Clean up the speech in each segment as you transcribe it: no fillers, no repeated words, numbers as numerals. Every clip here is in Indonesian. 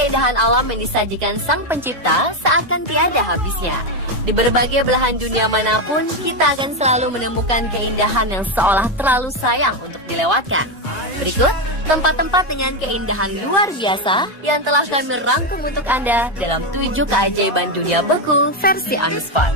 keindahan alam yang disajikan Sang Pencipta seakan tiada habisnya. Di berbagai belahan dunia manapun, kita akan selalu menemukan keindahan yang seolah terlalu sayang untuk dilewatkan. Berikut, tempat-tempat dengan keindahan luar biasa yang telah kami rangkum untuk Anda dalam 7 keajaiban dunia beku versi On The Spot.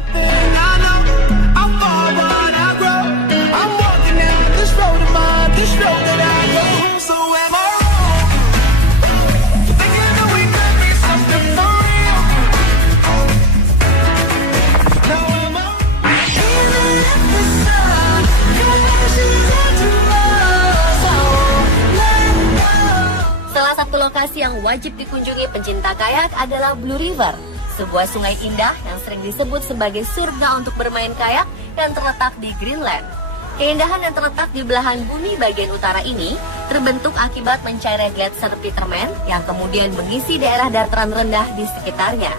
Salah satu lokasi yang wajib dikunjungi pencinta kayak adalah Blue River, sebuah sungai indah yang sering disebut sebagai surga untuk bermain kayak yang terletak di Greenland. Keindahan yang terletak di belahan bumi bagian utara ini terbentuk akibat mencairnya gletser Peterman yang kemudian mengisi daerah dataran rendah di sekitarnya.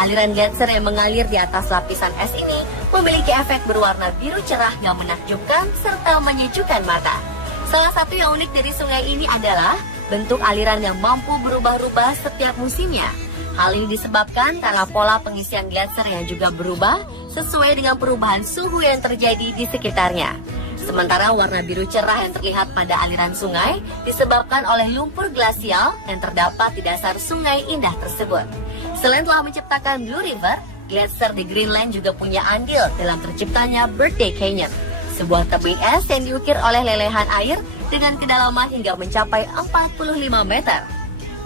Aliran gletser yang mengalir di atas lapisan es ini memiliki efek berwarna biru cerah yang menakjubkan serta menyejukkan mata. Salah satu yang unik dari sungai ini adalah bentuk aliran yang mampu berubah-ubah setiap musimnya. Hal ini disebabkan karena pola pengisian gletser yang juga berubah sesuai dengan perubahan suhu yang terjadi di sekitarnya. Sementara warna biru cerah yang terlihat pada aliran sungai disebabkan oleh lumpur glasial yang terdapat di dasar sungai indah tersebut. Selain telah menciptakan Blue River, gletser di Greenland juga punya andil dalam terciptanya Birthday Canyon, sebuah tebing es yang diukir oleh lelehan air dengan kedalaman hingga mencapai 45 meter.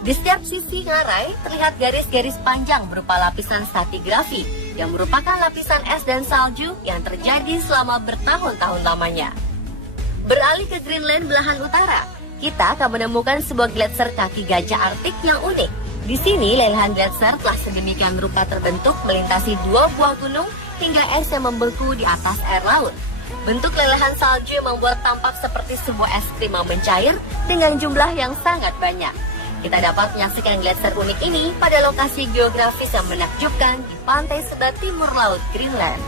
Di setiap sisi ngarai terlihat garis-garis panjang berupa lapisan stratigrafi yang merupakan lapisan es dan salju yang terjadi selama bertahun-tahun lamanya. Beralih ke Greenland belahan utara, kita akan menemukan sebuah gletser kaki gajah Arktik yang unik. Di sini lelehan gletser telah sedemikian rupa terbentuk melintasi 2 buah gunung hingga es yang membeku di atas air laut. Bentuk lelehan salju membuat tampak seperti sebuah es krim yang mencair dengan jumlah yang sangat banyak. Kita dapat menyaksikan gletser unik ini pada lokasi geografis yang menakjubkan di pantai sebelah timur laut Greenland.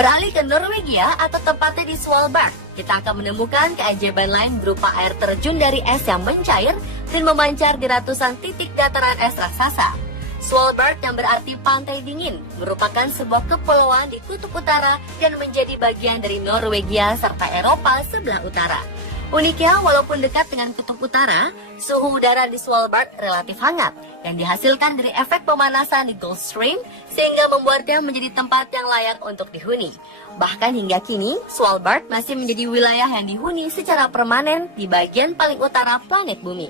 Beralih ke Norwegia atau tepatnya di Svalbard, kita akan menemukan keajaiban lain berupa air terjun dari es yang mencair dan memancar di ratusan titik dataran es raksasa. Svalbard yang berarti pantai dingin merupakan sebuah kepulauan di kutub utara dan menjadi bagian dari Norwegia serta Eropa sebelah utara. Uniknya, walaupun dekat dengan kutub utara, suhu udara di Svalbard relatif hangat yang dihasilkan dari efek pemanasan di Gulf Stream sehingga membuatnya menjadi tempat yang layak untuk dihuni. Bahkan hingga kini, Svalbard masih menjadi wilayah yang dihuni secara permanen di bagian paling utara planet bumi.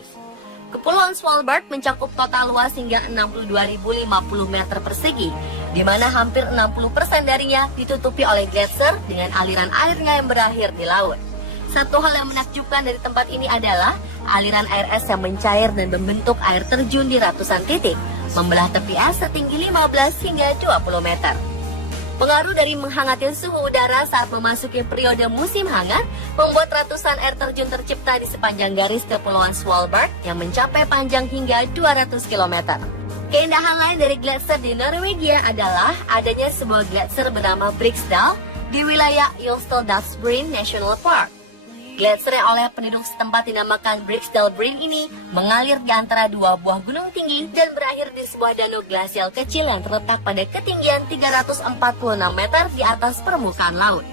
Kepulauan Svalbard mencakup total luas hingga 62.050 meter persegi, di mana hampir 60% darinya ditutupi oleh gletser dengan aliran airnya yang berakhir di laut. Satu hal yang menakjubkan dari tempat ini adalah aliran air es yang mencair dan membentuk air terjun di ratusan titik, membelah tepi es setinggi 15 hingga 20 meter. Pengaruh dari menghangatnya suhu udara saat memasuki periode musim hangat membuat ratusan air terjun tercipta di sepanjang garis Kepulauan Svalbard yang mencapai panjang hingga 200 km. Keindahan lain dari gletser di Norwegia adalah adanya sebuah gletser bernama Briksdal di wilayah Jostedalsbreen National Park. Gletser yang oleh penduduk setempat dinamakan Briksdalsbreen ini mengalir di antara 2 buah gunung tinggi dan berakhir di sebuah danau glasial kecil yang terletak pada ketinggian 346 meter di atas permukaan laut.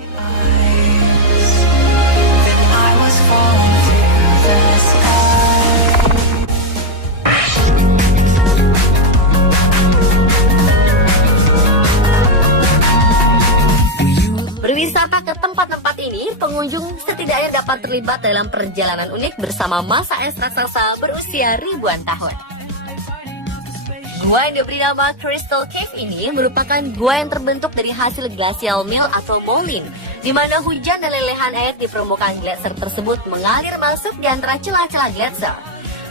Berwisata ke tempat-tempat ini, pengunjung setidaknya dapat terlibat dalam perjalanan unik bersama masa es raksasa berusia ribuan tahun. Gua yang diberi nama Crystal Cave ini merupakan gua yang terbentuk dari hasil glacial mill atau moulin, di mana hujan dan lelehan air di permukaan gletser tersebut mengalir masuk di antara celah-celah gletser.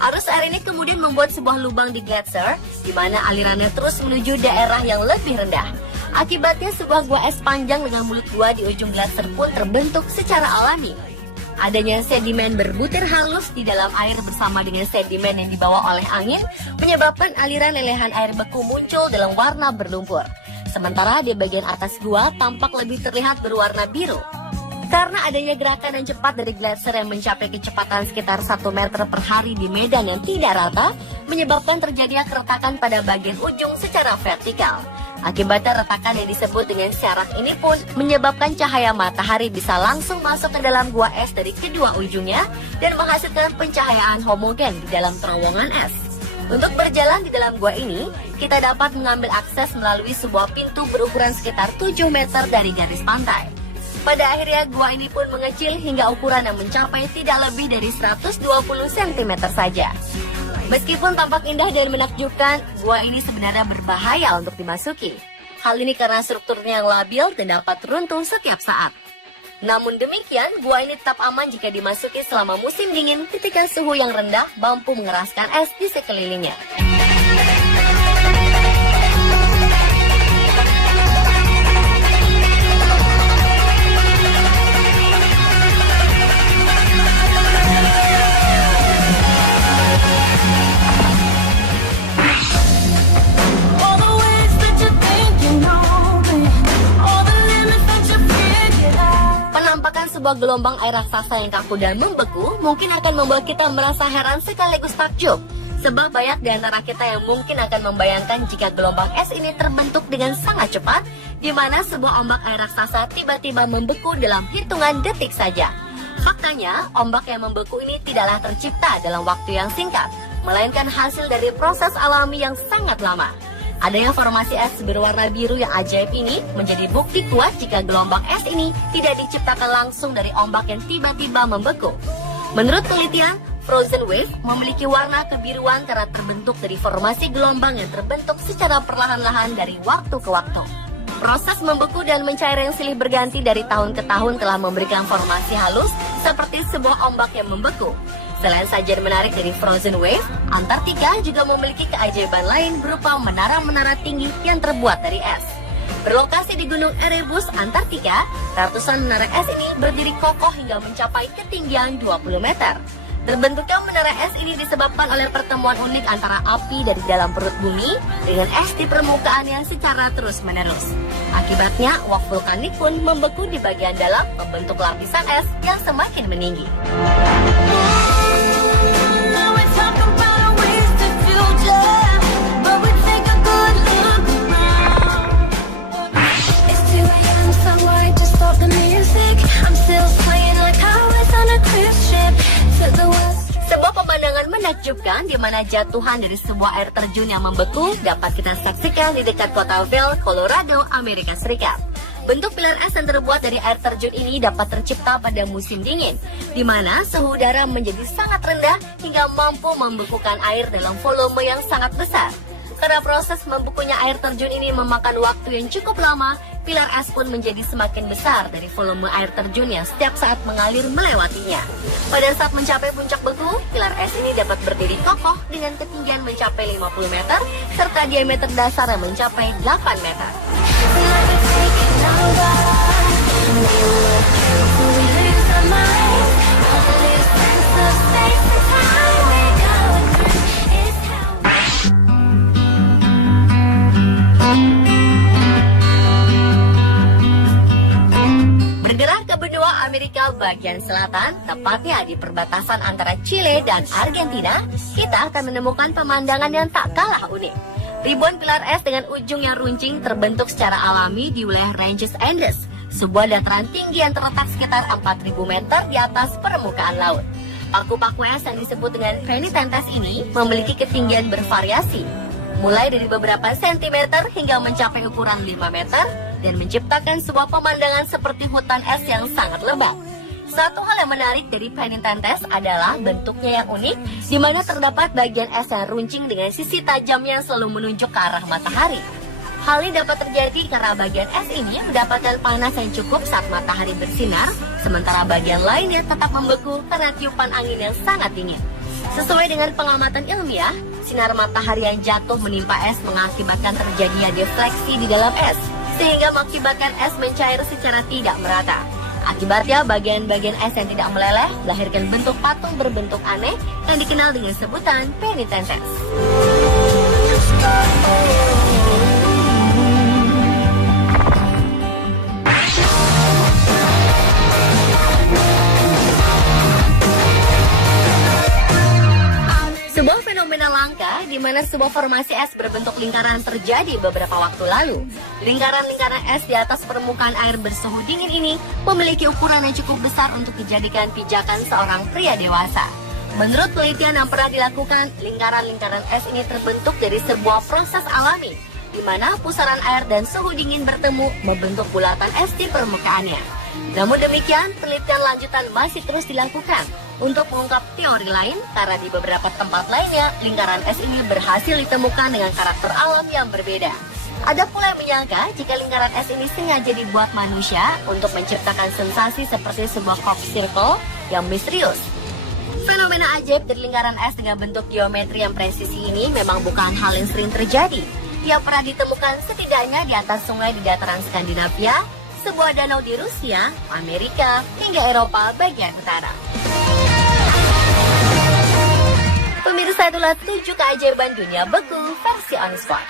Arus air ini kemudian membuat sebuah lubang di gletser, di mana alirannya terus menuju daerah yang lebih rendah. Akibatnya sebuah gua es panjang dengan mulut gua di ujung gletser pun terbentuk secara alami. Adanya sedimen berbutir halus di dalam air bersama dengan sedimen yang dibawa oleh angin menyebabkan aliran lelehan air beku muncul dalam warna berlumpur. Sementara di bagian atas gua tampak lebih terlihat berwarna biru. Karena adanya gerakan yang cepat dari gletser yang mencapai kecepatan sekitar 1 meter per hari di medan yang tidak rata, menyebabkan terjadinya keretakan pada bagian ujung secara vertikal. Akibatnya retakan yang disebut dengan syarak ini pun menyebabkan cahaya matahari bisa langsung masuk ke dalam gua es dari kedua ujungnya dan menghasilkan pencahayaan homogen di dalam terowongan es. Untuk berjalan di dalam gua ini, kita dapat mengambil akses melalui sebuah pintu berukuran sekitar 7 meter dari garis pantai. Pada akhirnya gua ini pun mengecil hingga ukuran yang mencapai tidak lebih dari 120 cm saja. Meskipun tampak indah dan menakjubkan, gua ini sebenarnya berbahaya untuk dimasuki. Hal ini karena strukturnya yang labil dan dapat runtuh setiap saat. Namun demikian, gua ini tetap aman jika dimasuki selama musim dingin ketika suhu yang rendah mampu mengeraskan es di sekelilingnya. Sebuah gelombang air raksasa yang kaku dan membeku mungkin akan membuat kita merasa heran sekaligus takjub. Sebab banyak di antara kita yang mungkin akan membayangkan jika gelombang es ini terbentuk dengan sangat cepat, di mana sebuah ombak air raksasa tiba-tiba membeku dalam hitungan detik saja. Faktanya, ombak yang membeku ini tidaklah tercipta dalam waktu yang singkat, melainkan hasil dari proses alami yang sangat lama. Adanya formasi es berwarna biru yang ajaib ini menjadi bukti kuat jika gelombang es ini tidak diciptakan langsung dari ombak yang tiba-tiba membeku. Menurut penelitian, frozen wave memiliki warna kebiruan karena terbentuk dari formasi gelombang yang terbentuk secara perlahan-lahan dari waktu ke waktu. Proses membeku dan mencair yang silih berganti dari tahun ke tahun telah memberikan formasi halus seperti sebuah ombak yang membeku. Selain sajian menarik dari frozen wave, Antartika juga memiliki keajaiban lain berupa menara-menara tinggi yang terbuat dari es. Berlokasi di Gunung Erebus, Antartika, ratusan menara es ini berdiri kokoh hingga mencapai ketinggian 20 meter. Terbentuknya menara es ini disebabkan oleh pertemuan unik antara api dari dalam perut bumi dengan es di permukaan yang secara terus-menerus. Akibatnya, uap vulkanik pun membeku di bagian dalam membentuk lapisan es yang semakin meninggi. Sebuah pemandangan menakjubkan di mana jatuhan dari sebuah air terjun yang membeku dapat kita saksikan di dekat kota Vail, Colorado, Amerika Serikat. Bentuk pilar es yang terbuat dari air terjun ini dapat tercipta pada musim dingin, di mana suhu udara menjadi sangat rendah hingga mampu membekukan air dalam volume yang sangat besar. Karena proses membukunya air terjun ini memakan waktu yang cukup lama, pilar es pun menjadi semakin besar dari volume air terjun yang setiap saat mengalir melewatinya. Pada saat mencapai puncak beku, pilar es ini dapat berdiri kokoh dengan ketinggian mencapai 50 meter, serta diameter dasar yang mencapai 8 meter. Bergerak ke benua Amerika bagian selatan, tepatnya di perbatasan antara Chile dan Argentina, kita akan menemukan pemandangan yang tak kalah unik. Ribuan pilar es dengan ujung yang runcing terbentuk secara alami di wilayah Ranges Andes, sebuah dataran tinggi yang terletak sekitar 4.000 meter di atas permukaan laut. Paku-paku es yang disebut dengan penitentes ini memiliki ketinggian bervariasi, mulai dari beberapa sentimeter hingga mencapai ukuran 5 meter, dan menciptakan sebuah pemandangan seperti hutan es yang sangat lebat. Satu hal yang menarik dari penitentes adalah bentuknya yang unik, di mana terdapat bagian es yang runcing dengan sisi tajam yang selalu menunjuk ke arah matahari. Hal ini dapat terjadi karena bagian es ini mendapatkan panas yang cukup saat matahari bersinar, sementara bagian lainnya tetap membeku karena tiupan angin yang sangat dingin. Sesuai dengan pengamatan ilmiah, sinar matahari yang jatuh menimpa es mengakibatkan terjadinya defleksi di dalam es, sehingga mengakibatkan es mencair secara tidak merata. Akibatnya, bagian-bagian es yang tidak meleleh melahirkan bentuk patung berbentuk aneh yang dikenal dengan sebutan penitentes. Sebuah fenomena langka di mana sebuah formasi es berbentuk lingkaran terjadi beberapa waktu lalu. Lingkaran-lingkaran es di atas permukaan air bersuhu dingin ini memiliki ukuran yang cukup besar untuk dijadikan pijakan seorang pria dewasa. Menurut penelitian yang pernah dilakukan, lingkaran-lingkaran es ini terbentuk dari sebuah proses alami, di mana pusaran air dan suhu dingin bertemu membentuk bulatan es di permukaannya. Namun demikian, penelitian lanjutan masih terus dilakukan untuk mengungkap teori lain karena di beberapa tempat lainnya, lingkaran es ini berhasil ditemukan dengan karakter alam yang berbeda. Ada pula yang menyangka jika lingkaran es ini sengaja dibuat manusia untuk menciptakan sensasi seperti sebuah crop circle yang misterius. Fenomena ajaib dari lingkaran es dengan bentuk geometri yang presisi ini memang bukan hal yang sering terjadi. Ia pernah ditemukan setidaknya di atas sungai di dataran Skandinavia, sebuah danau di Rusia, Amerika, hingga Eropa bagian utara. Pemirsa, itulah 7 keajaiban dunia beku versi on spot.